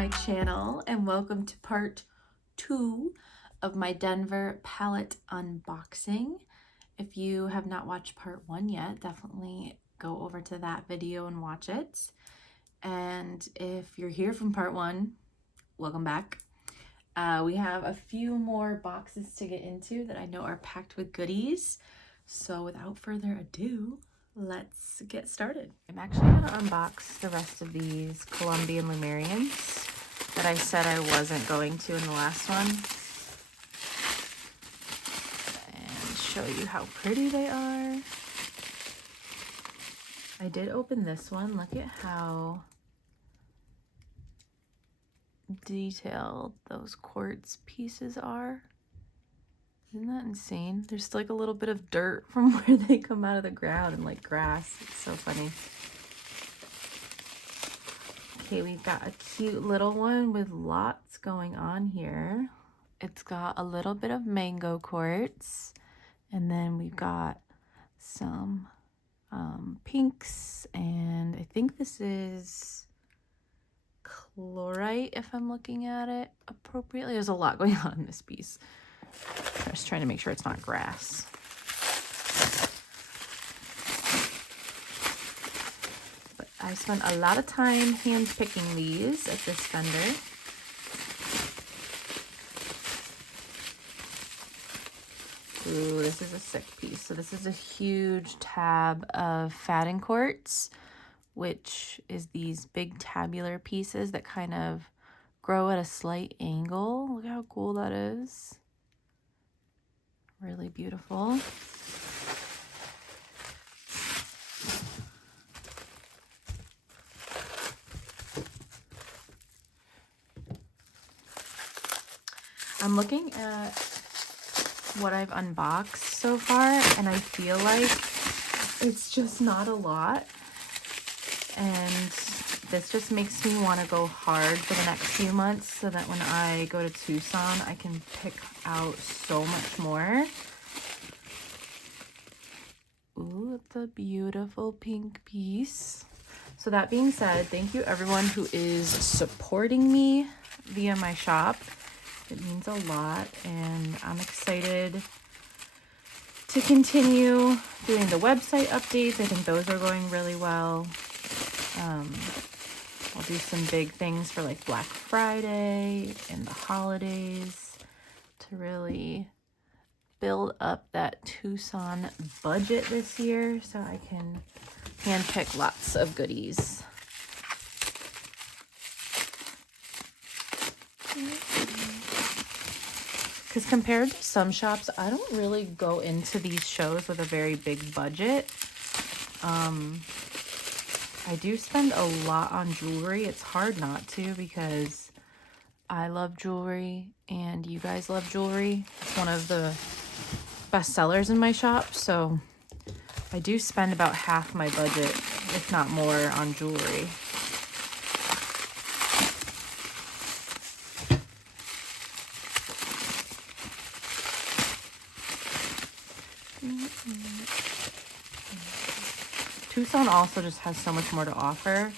my channel and welcome to part 2 of my Denver palette unboxing. If you have not watched part 1 yet, definitely go over to that video and watch it. And if you're here from part 1, welcome back. We have a few more boxes to get into that I know are packed with goodies. So without further ado, let's get started. I'm actually going to unbox the rest of these Colombian Lemurians that I said I wasn't going to in the last one. And show you how pretty they are. I did open this one. Look at how detailed those quartz pieces are. Isn't that insane? There's like a little bit of dirt from where they come out of the ground and like grass. It's so funny. Okay, we've got a cute little one with lots going on here. It's got a little bit of mango quartz, and then we've got some pinks, and I think this is chlorite if I'm looking at it appropriately. There's a lot going on in this piece. I'm just trying to make sure it's not grass. But I spent a lot of time hand picking these at this vendor. Ooh, this is a sick piece. So this is a huge tab of fatting quartz, which is these big tabular pieces that kind of grow at a slight angle. Look how cool that is. Really beautiful. I'm looking at what I've unboxed so far, and I feel like it's just not a lot. And this just makes me want to go hard for the next few months so that when I go to Tucson, I can pick out so much more. Ooh, it's a beautiful pink piece. So that being said, thank you everyone who is supporting me via my shop. It means a lot, and I'm excited to continue doing the website updates. I think those are going really well. I'll do some big things for like Black Friday and the holidays to really build up that Tucson budget this year so I can handpick lots of goodies. Because compared to some shops, I don't really go into these shows with a very big budget. I do spend a lot on jewelry. It's hard not to because I love jewelry and you guys love jewelry. It's one of the best sellers in my shop, so I do spend about half my budget, if not more, on jewelry. Tucson also just has so much more to offer.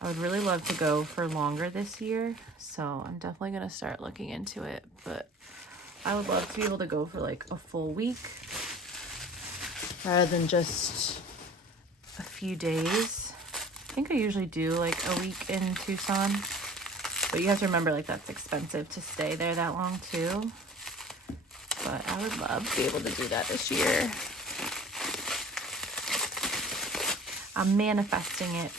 I would really love to go for longer this year, so I'm definitely going to start looking into it, but I would love to be able to go for like a full week rather than just a few days. I think I usually do like a week in Tucson, but you have to remember like that's expensive to stay there that long too. But I would love to be able to do that this year. I'm manifesting it.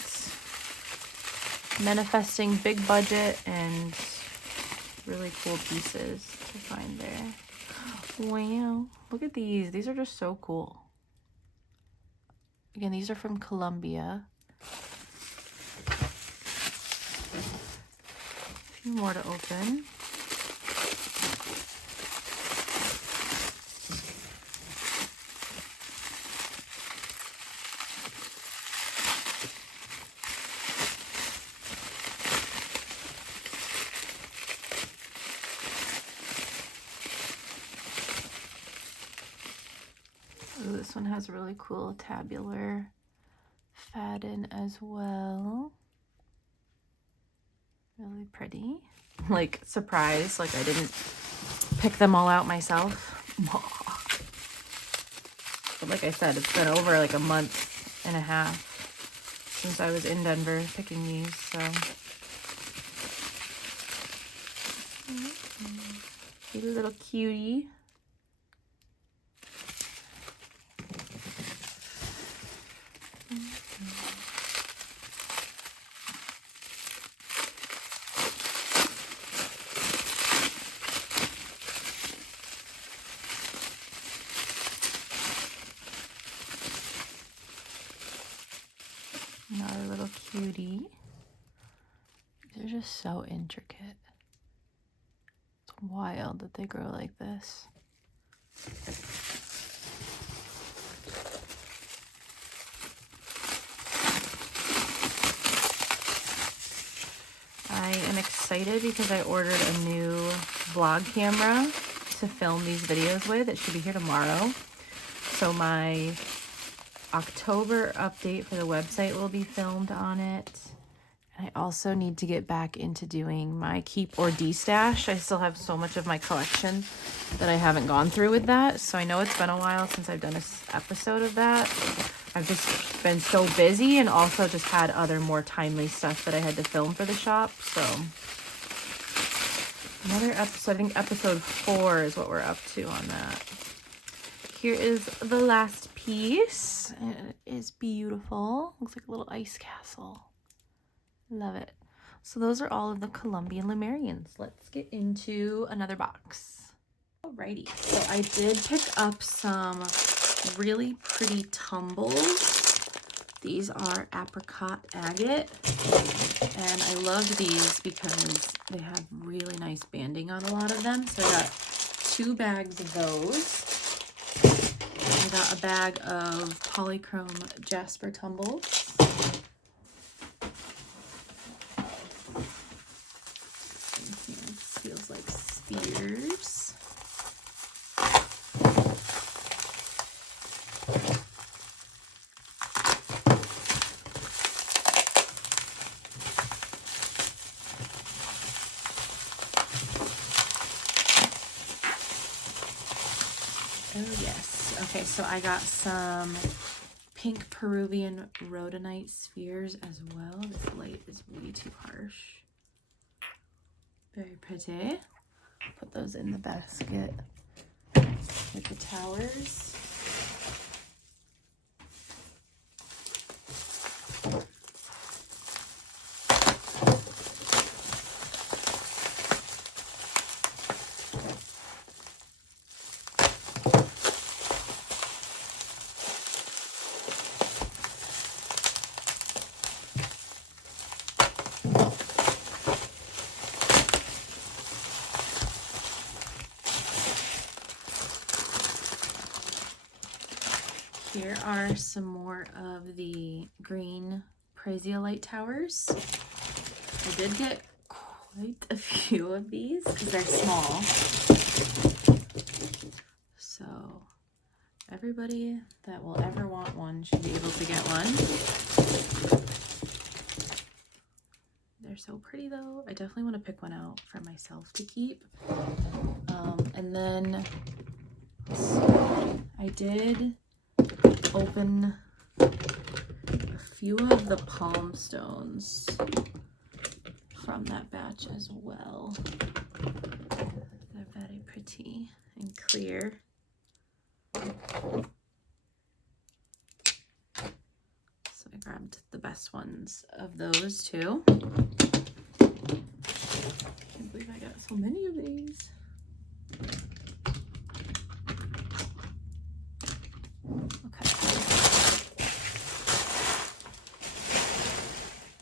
Manifesting big budget and really cool pieces to find there. Wow, look at these. These are just so cool. Again, these are from Colombia. A few more to open. Ooh, this one has really cool tabular faden as well. Really pretty. Like, surprise, like I didn't pick them all out myself. But like I said, it's been over like a month and a half since I was in Denver picking these, so. Here's a little cutie. Another little cutie. They're just so intricate. It's wild that they grow like this. I am excited because I ordered a new vlog camera to film these videos with. It should be here tomorrow. So my October update for the website will be filmed on it. And I also need to get back into doing my keep or de-stash. I still have so much of my collection that I haven't gone through with that. So I know it's been a while since I've done an episode of that. I've just been so busy and also just had other more timely stuff that I had to film for the shop. So another episode, I think episode 4 is what we're up to on that. Here is the last piece, and it is beautiful. Looks like a little ice castle. Love it. So those are all of the Colombian Lemurians. Let's get into another box. Alrighty, so I did pick up some really pretty tumbles. These are apricot agate, and I love these because they have really nice banding on a lot of them. So I got 2 bags of those. I got a bag of polychrome jasper tumbles. Feels like spears. Oh yes. Okay, so I got some pink Peruvian rhodonite spheres as well. This light is way too harsh. Very pretty. Put those in the basket with the towers. Here are some more of the green Praesiolite towers. I did get quite a few of these because they're small. So everybody that will ever want one should be able to get one. They're so pretty though. I definitely want to pick one out for myself to keep. And then I did open a few of the palm stones from that batch as well. They're very pretty and clear. So I grabbed the best ones of those too. Can't believe I got so many of these. Okay.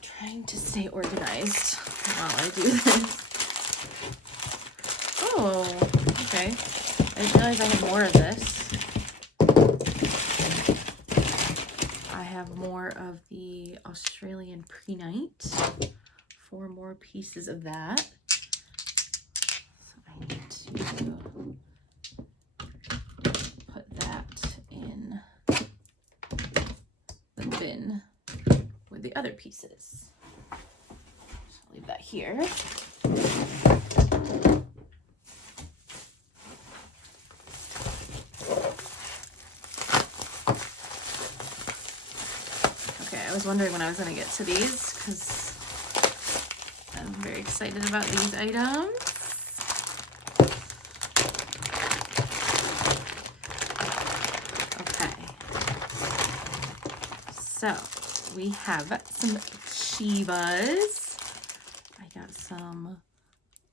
Trying to stay organized while I do this. Oh, okay. I didn't realize I had more of this. I have more of the Australian Pre-Night. 4 more pieces of that. So I need to put that in the bin with the other pieces. So Leave that here. Okay, I was wondering when I was going to get to these because I'm very excited about these items. So we have some Chivas. I got some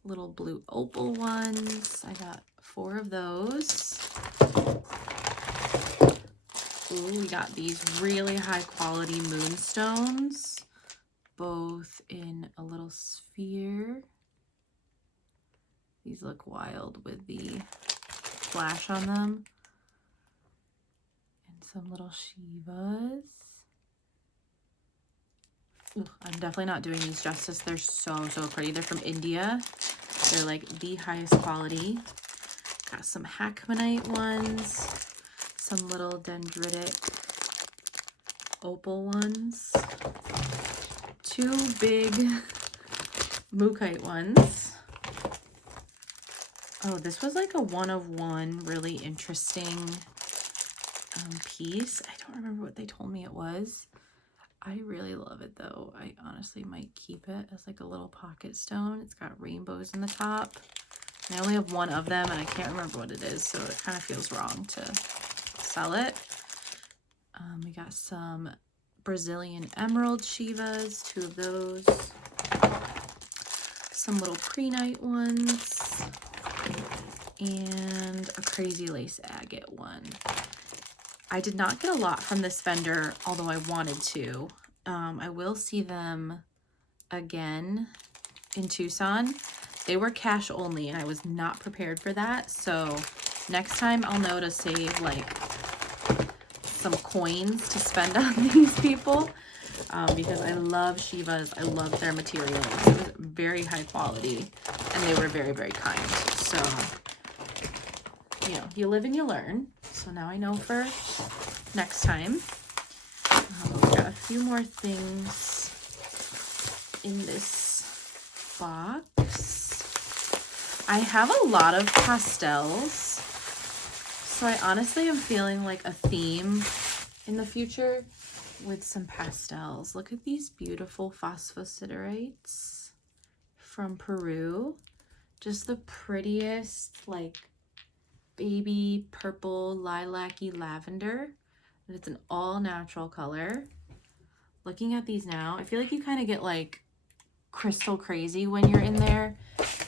little blue opal ones. I got 4 of those. Ooh, we got these really high quality moonstones, both in a little sphere. These look wild with the flash on them. And some little Chivas. Ooh, I'm definitely not doing these justice. They're so pretty. They're from India. They're like the highest quality. Got some Hackmanite ones, some little dendritic opal ones, 2 big Mookite ones. Oh, this was like a 1-of-1 really interesting piece. I don't remember what they told me it was. I really love it though. I honestly might keep it as like a little pocket stone. It's got rainbows in the top. And I only have 1 of them and I can't remember what it is, so it kind of feels wrong to sell it. We got some Brazilian emerald Chivas, 2 of those. Some little prehnite ones. And a crazy lace agate one. I did not get a lot from this vendor, although I wanted to. I will see them again in Tucson. They were cash only, and I was not prepared for that. So next time I'll know to save like some coins to spend on these people because I love Chivas. I love their materials. It was very high quality, and they were very kind. So, you know, you live and you learn. So now I know for next time. We've got a few more things in this box. I have a lot of pastels. So I honestly am feeling like a theme in the future with some pastels. Look at these beautiful phosphosideриtes from Peru. Just the prettiest, like, baby purple lilac-y lavender, and it's an all natural color. Looking at these now, I feel like you kind of get like crystal crazy when you're in there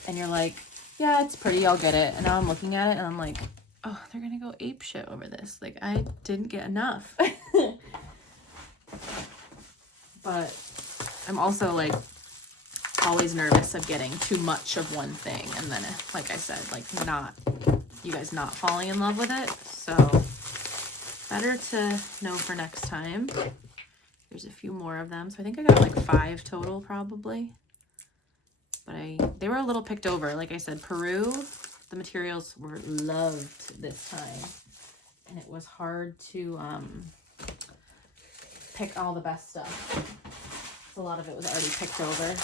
and you're like, yeah, it's pretty, I'll get it. And now I'm looking at it and I'm like, oh, they're gonna go ape shit over this. Like, I didn't get enough. But I'm also like always nervous of getting too much of one thing and then, like I said, like you guys not falling in love with it. So better to know for next time. There's a few more of them. So I think I got like 5 total probably. But they were a little picked over. Like I said, Peru, the materials were loved this time. And it was hard to pick all the best stuff. So a lot of it was already picked over.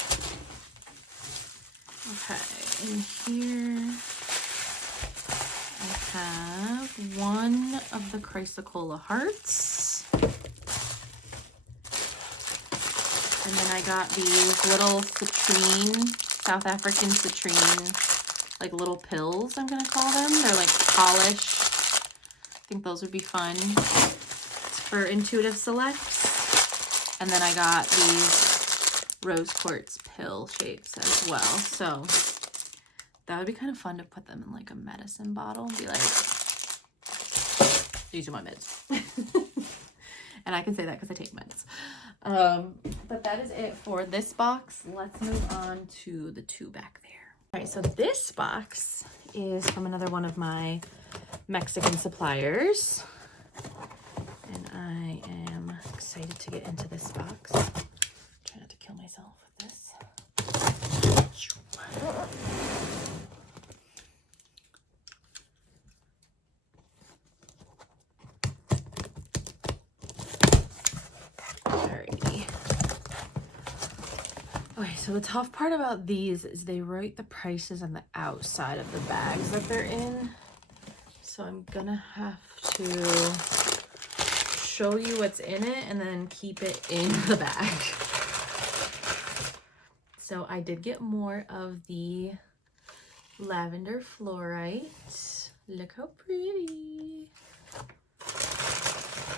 Okay, in here I have 1 of the Chrysocolla hearts. And then I got these little citrine, South African citrine, like little pills, I'm going to call them. They're like polished. I think those would be fun. It's for Intuitive Selects. And then I got these rose quartz pill shapes as well. So that would be kind of fun to put them in like a medicine bottle and be like, these are my meds. And I can say that because I take meds. But that is it for this box. Let's move on to the 2 back there. All right, so this box is from another one of my Mexican suppliers. And I am excited to get into this box. Try not to kill myself with this. Alrighty. Okay, so So the tough part about these is they write the prices on the outside of the bags that they're in. So I'm gonna have to show you what's in it and then keep it in the bag. So I did get more of the lavender fluorite. Look how pretty.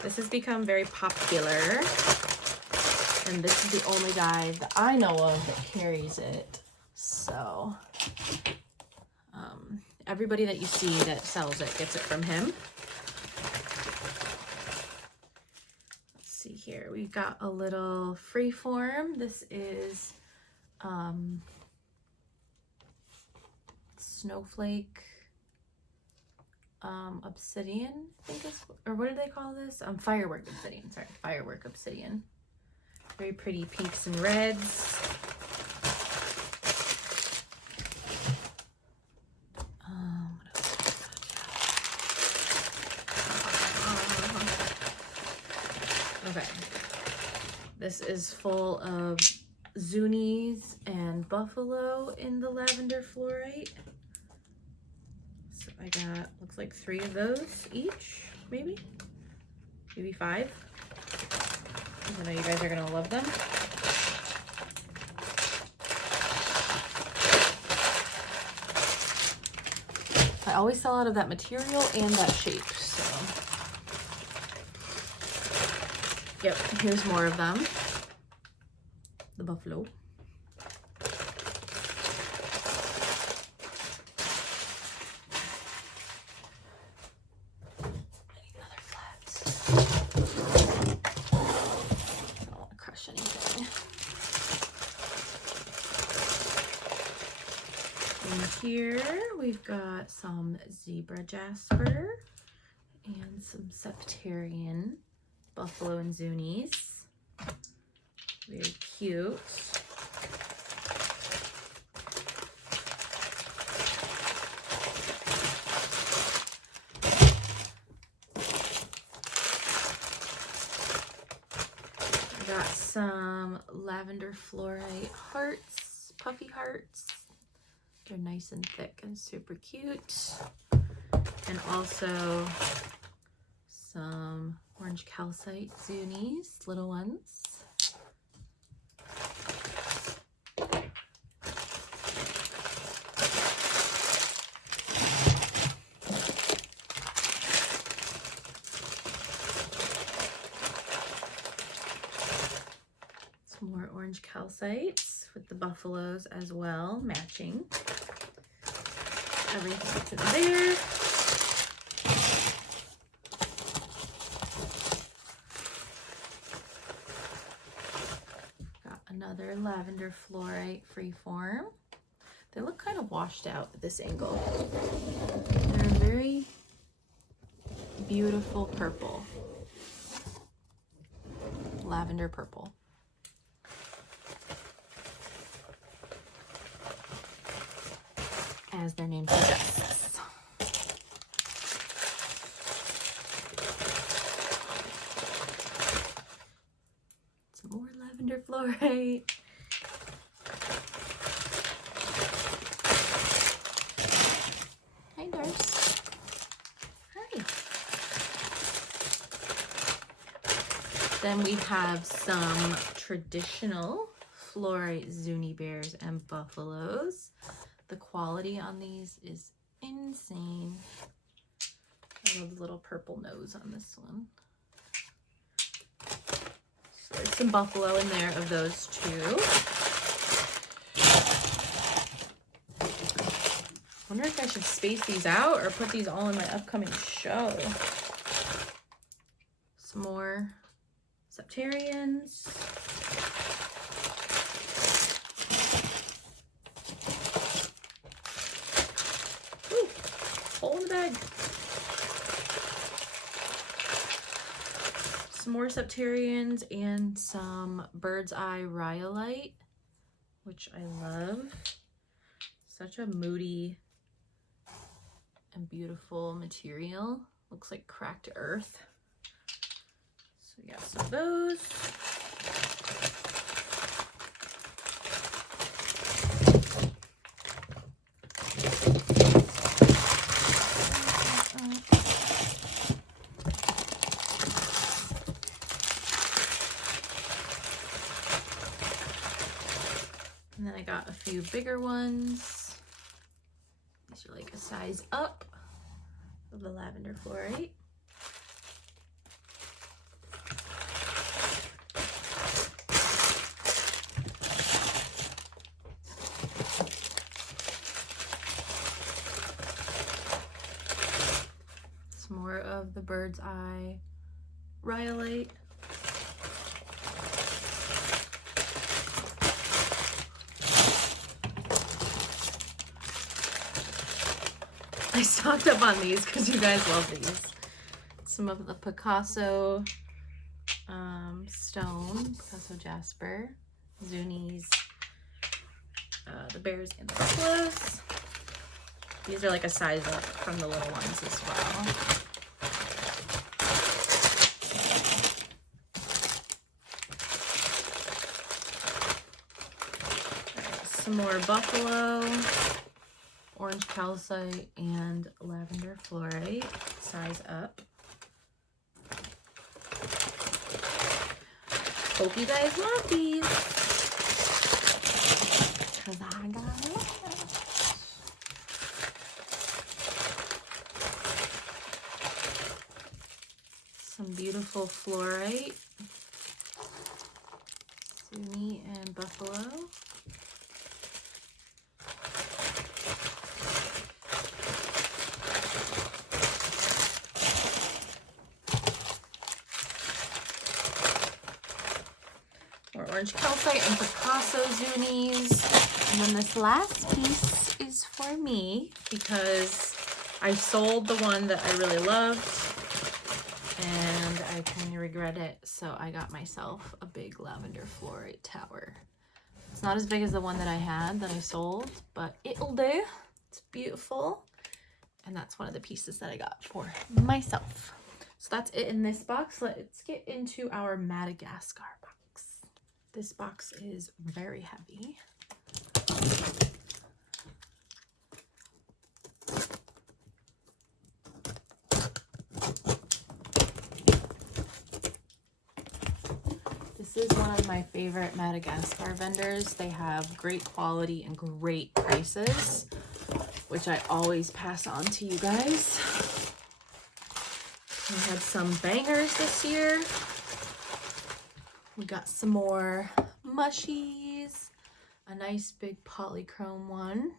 This has become very popular. And this is the only guy that I know of that carries it. So everybody that you see that sells it gets it from him. Let's see here. We've got a little freeform. This is snowflake obsidian, I think is, or what do they call this? Firework obsidian. Sorry, firework obsidian. Very pretty pinks and reds. What else? Okay. This is full of Zunis and buffalo in the lavender fluorite. So I got, looks like 3 of those each, maybe 5. I know you guys are gonna love them. I always sell out of that material and that shape, so. Yep, here's more of them. The buffalo. Here we've got some zebra jasper and some septarian buffalo and Zunis. Very cute. I got some lavender fluorite hearts, puffy hearts. They're nice and thick and super cute. And also some orange calcite Zunis, little ones. Some more orange calcites with the buffaloes as well, matching. Everything's in there. Got another lavender fluorite freeform. They look kind of washed out at this angle. They're a very beautiful purple. Lavender purple. As their name suggests. Some more lavender fluorite. Hi, nurse. Hi. Then we have some traditional fluorite Zuni bears and buffaloes. The quality on these is insane. I love the little purple nose on this one. So there's some buffalo in there of those two. I wonder if I should space these out or put these all in my upcoming show. Some more septarians. Hole in the bag. Some more septarians and some bird's eye rhyolite, which I love. Such a moody and beautiful material. Looks like cracked earth. So we got some of those. I got a few bigger ones. These are like a size up of the lavender fluorite. Some more of the bird's eye rhyolite. I stocked up on these because you guys love these. Some of the Picasso stone, Picasso jasper, Zuni's, the bears and the clothes. These are like a size up from the little ones as well. Right, some more buffalo, orange calcite, and lavender fluorite, size up. Hope you guys love these, because I got it. Some beautiful fluorite, Zuni and buffalo. Orange calcite and Picasso Zunis. And then this last piece is for me because I sold the one that I really loved and I kind of regret it. So I got myself a big lavender fluorite tower. It's not as big as the one that I had that I sold, but it'll do. It's beautiful. And that's one of the pieces that I got for myself. So that's it in this box. Let's get into our Madagascar box. This box is very heavy. This is one of my favorite Madagascar vendors. They have great quality and great prices, which I always pass on to you guys. We had some bangers this year. We got some more mushies, a nice big polychrome one,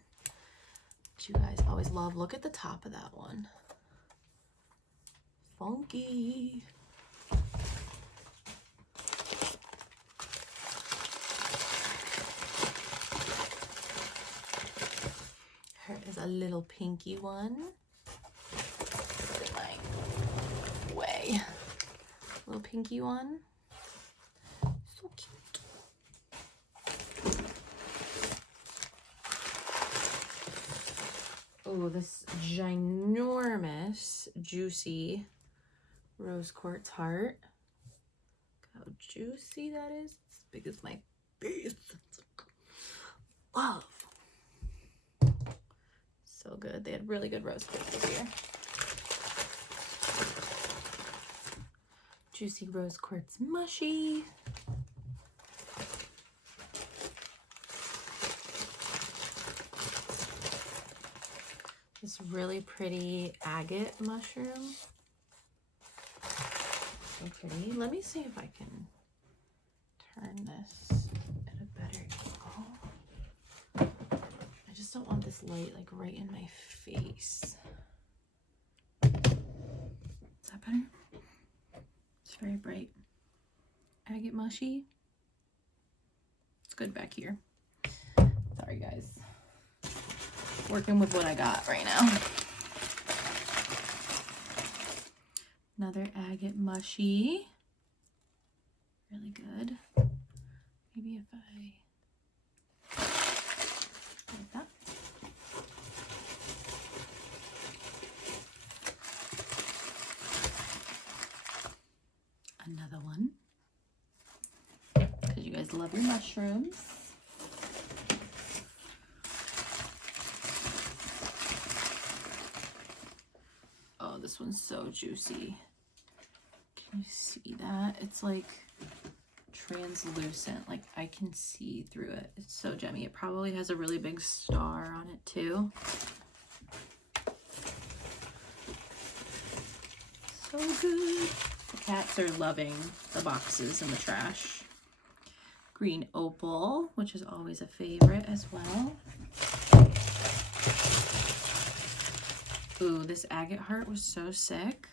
which you guys always love. Look at the top of that one. Funky. Here is a little pinky one. Put it my way. Little pinky one. So cute. Oh, this ginormous, juicy rose quartz heart. Look how juicy that is. It's as big as my face. Love. So good. They had really good rose quartz this year. Juicy rose quartz mushy. This really pretty agate mushroom. So pretty. Let me see if I can turn this at a better angle. I just don't want this light like right in my face. Is that better? It's very bright. Agate mushy. It's good back here. Sorry guys. Working with what I got right now. Another agate mushy. Really good. Maybe if I like that. Another one. Because you guys love your mushrooms. Oh, this one's so juicy. Can you see that? It's like translucent. Like I can see through it. It's so gemmy. It probably has a really big star on it too. So good. The cats are loving the boxes in the trash. Green opal, which is always a favorite as well. Ooh, this agate heart was so sick.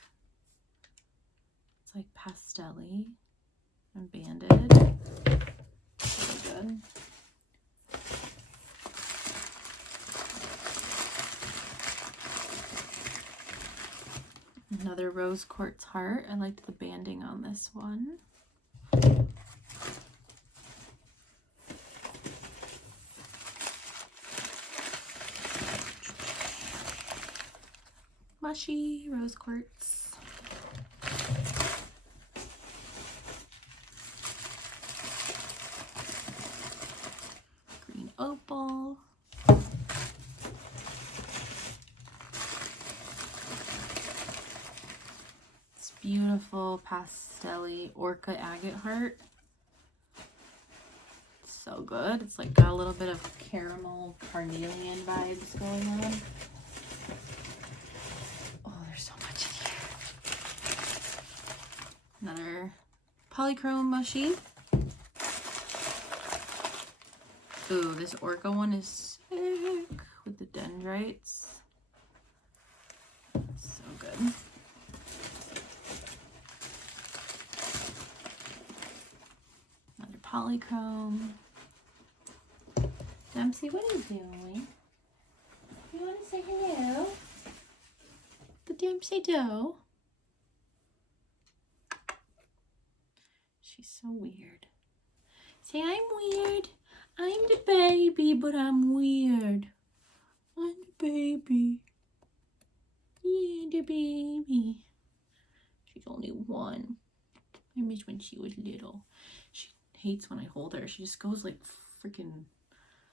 It's like pastel-y and banded. So good. Another rose quartz heart. I liked the banding on this one. Mushy rose quartz. Green opal. It's beautiful pastel-y orca agate heart. It's so good. It's like got a little bit of caramel carnelian vibes going on. Another polychrome mushy. Ooh, this orca one is sick with the dendrites. So good. Another polychrome. Dempsey, what are you doing? You want to say hello? The Dempsey doe. She's so weird. Say, I'm weird. I'm the baby, but I'm weird. I'm the baby. Yeah, the baby. She's only one. I miss when she was little. She hates when I hold her. She just goes like freaking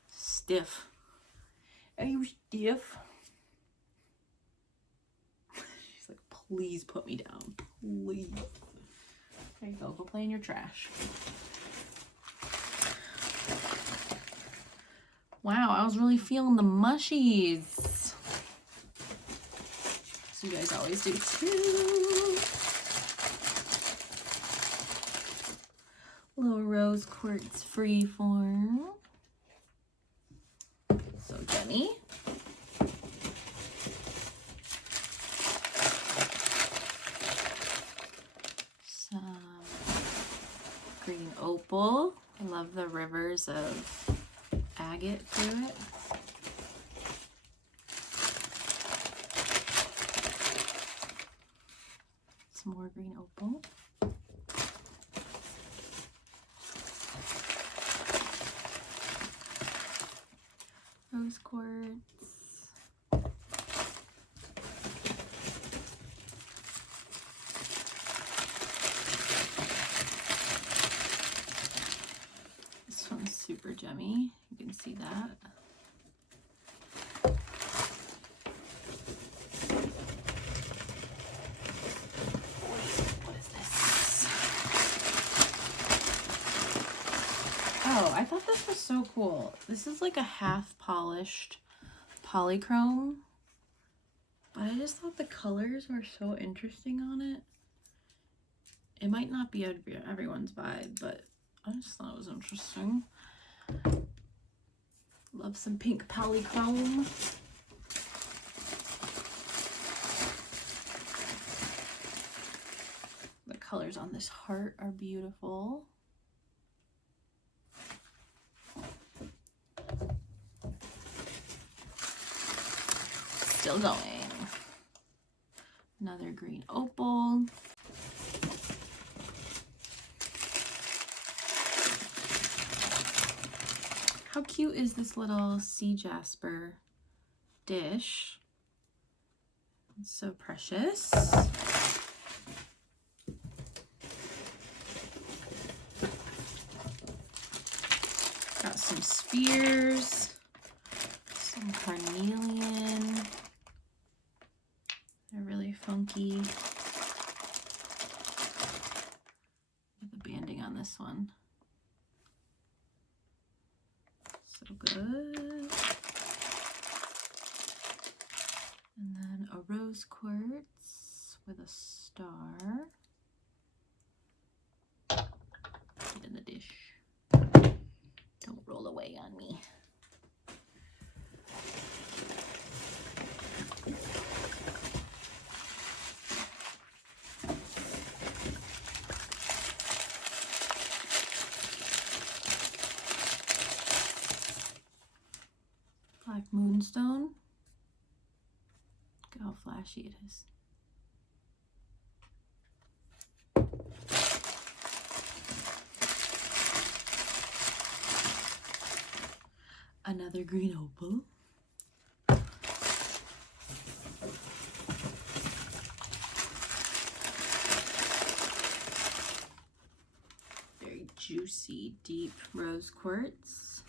stiff. Are you stiff? She's like, please put me down. Please. There you go. Go play in your trash. Wow, I was really feeling the mushies. So you guys always do too. Little rose quartz freeform. So Jenny. Green opal. I love the rivers of agate through it. Some more green opal. Rose quartz. Super gemmy. You can see that. What is this? Oh, I thought this was so cool. This is like a half polished polychrome, but I just thought the colors were so interesting on it. It might not be everyone's vibe, but I just thought it was interesting. Love some pink polychrome. The colors on this heart are beautiful. Still going. Another green opal. How cute is this little sea jasper dish? It's so precious. Got some spheres, some carnelian. They're really funky. Look at the banding on this one. So good. And then a rose quartz with a star. Get in the dish. Don't roll away on me. Black moonstone. Look how flashy it is. Another green opal. Very juicy, deep rose quartz.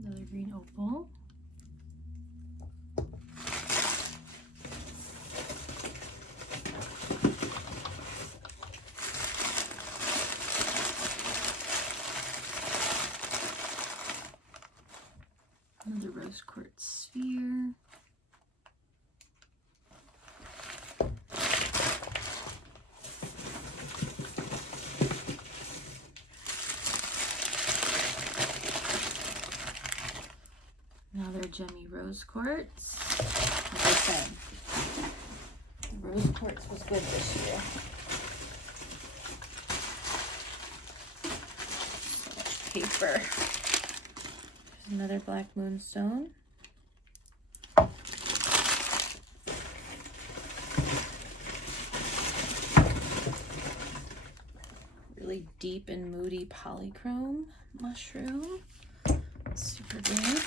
Another green opal. Another rose quartz sphere. Another gemmy rose quartz. Like I said, the rose quartz was good this year. So much paper. There's another black moonstone. Really deep and moody polychrome mushroom. Super good.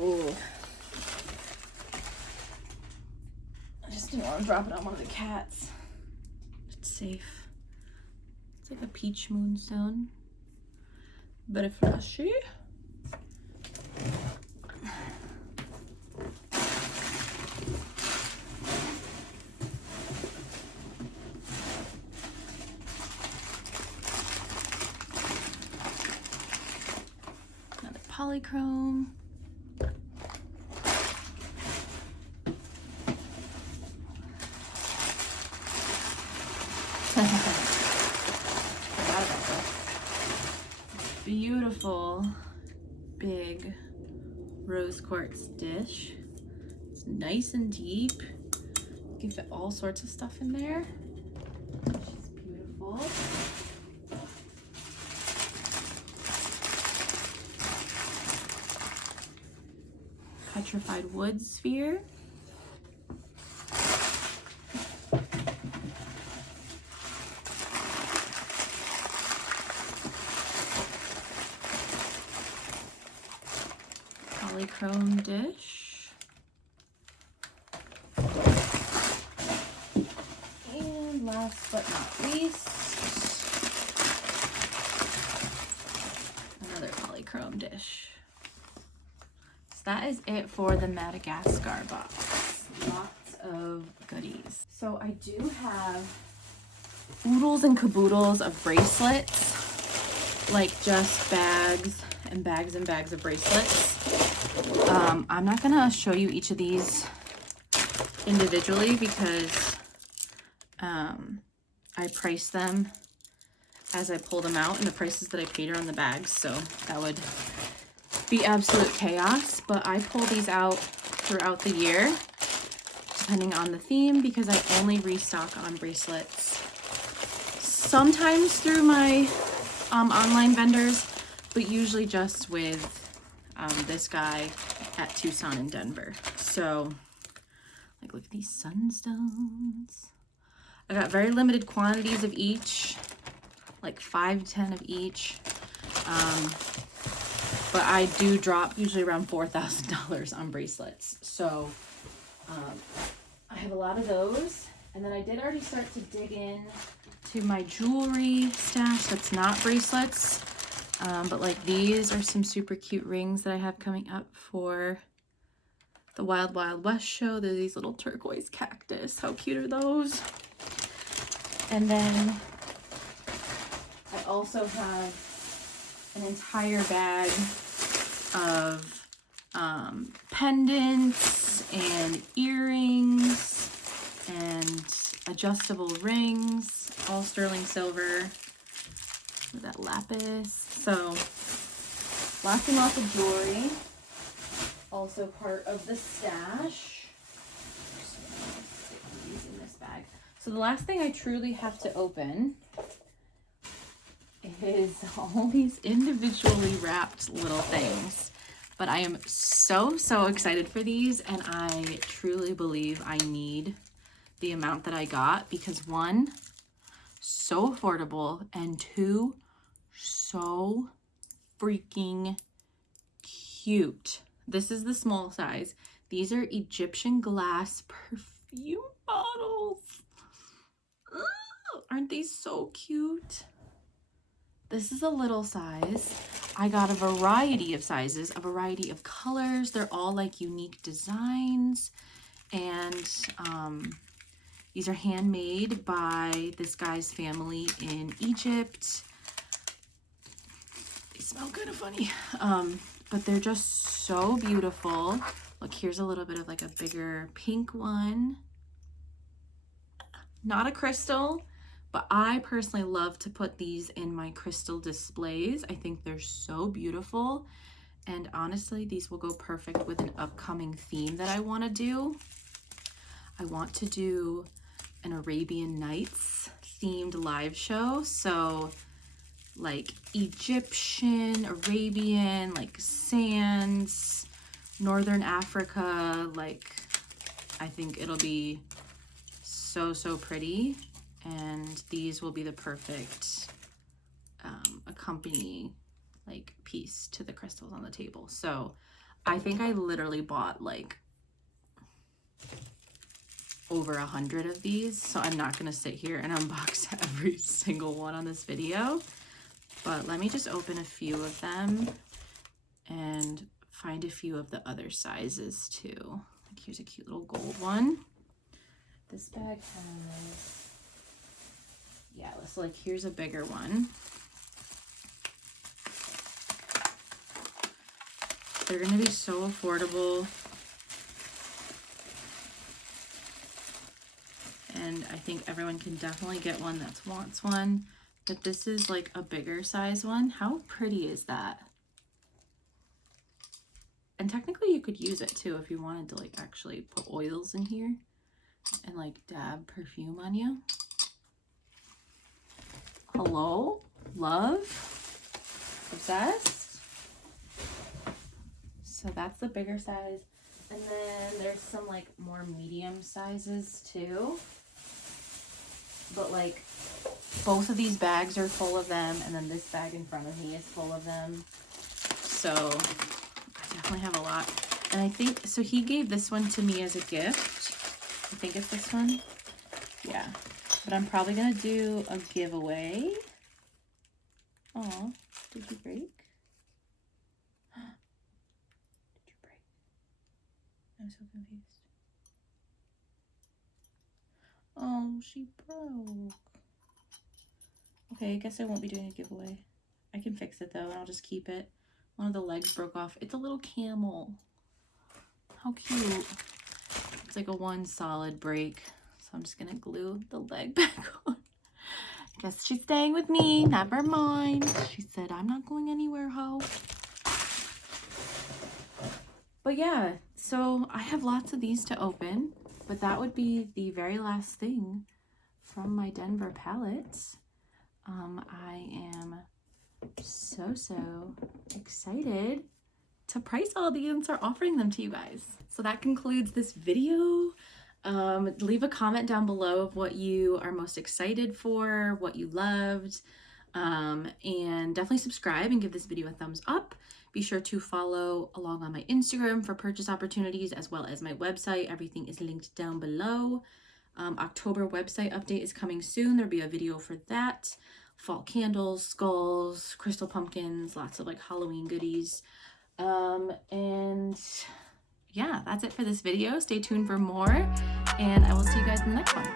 Oh, I just didn't want to drop it on one of the cats. It's safe. It's like a peach moonstone, very flashy. Another polychrome. Beautiful big rose quartz dish. It's nice and deep. You can fit all sorts of stuff in there. She's beautiful. Petrified wood sphere. Polychrome dish. And last but not least, another polychrome dish. So that is it for the Madagascar box. Lots of goodies. So I do have oodles and caboodles of bracelets, like just bags and bags and bags of bracelets. I'm not gonna show you each of these individually because I price them as I pull them out, and the prices that I paid are on the bags, so that would be absolute chaos. But I pull these out throughout the year depending on the theme, because I only restock on bracelets sometimes through my online vendors, but usually just with this guy at Tucson and Denver. So, like, look at these sunstones. I got very limited quantities of each, like 5 to 10 of each. But I do drop usually around $4,000 on bracelets. So, I have a lot of those. And then I did already start to dig in to my jewelry stash that's not bracelets. But like these are some super cute rings that I have coming up for the Wild Wild West show. They're these little turquoise cactus. How cute are those? And then I also have an entire bag of pendants and earrings and adjustable rings, all sterling silver with that lapis. So lots and lots of jewelry. Also part of the stash. So I'm gonna stick these in this bag. So the last thing I truly have to open is all these individually wrapped little things. But I am so excited for these, and I truly believe I need the amount that I got because one, so affordable, and two, so freaking cute. This is the small size. These are Egyptian glass perfume bottles. Ooh, aren't these so cute? This is a little size. I got a variety of sizes, a variety of colors. They're all like unique designs. And these are handmade by this guy's family in Egypt. They smell kind of funny. But they're just so beautiful. Look, here's a little bit of like a bigger pink one. Not a crystal, but I personally love to put these in my crystal displays. I think they're so beautiful. And honestly, these will go perfect with an upcoming theme that I want to do. I want to do an Arabian Nights themed live show. So like Egyptian, Arabian, like sands, Northern Africa. Like, I think it'll be so pretty. And these will be the perfect accompany like piece to the crystals on the table. So I think I literally bought like over 100 of these. So I'm not gonna sit here and unbox every single one on this video, but let me just open a few of them and find a few of the other sizes too. Like here's a cute little gold one. This bag has, yeah, so like here's a bigger one. They're gonna be so affordable. And I think everyone can definitely get one that wants one. But this is like a bigger size one. How pretty is that? And technically you could use it too if you wanted to like actually put oils in here and like dab perfume on you. Hello? Love? Obsessed? So that's the bigger size. And then there's some like more medium sizes too. But like both of these bags are full of them, and then this bag in front of me is full of them. So I definitely have a lot. And I think, so he gave this one to me as a gift. I think it's this one. Yeah. But I'm probably going to do a giveaway. Oh, did you break? Did you break? I'm so confused. Oh, she broke. Okay, I guess I won't be doing a giveaway. I can fix it though, and I'll just keep it. One of the legs broke off. It's a little camel. How cute. It's like a one solid break. So I'm just gonna glue the leg back on. Guess she's staying with me. Never mind. She said, I'm not going anywhere, ho. But yeah, so I have lots of these to open, but that would be the very last thing from my Denver palettes. I am so excited to price all these and start offering them to you guys. So that concludes this video. Leave a comment down below of what you are most excited for, what you loved, and definitely subscribe and give this video a thumbs up. Be sure to follow along on my Instagram for purchase opportunities, as well as my website. Everything is linked down below. October website update is coming soon. There'll be a video for that. fall candles, skulls, crystal pumpkins, lots of like Halloween goodies. And yeah, that's it for this video. Stay tuned for more, and I will see you guys in the next one.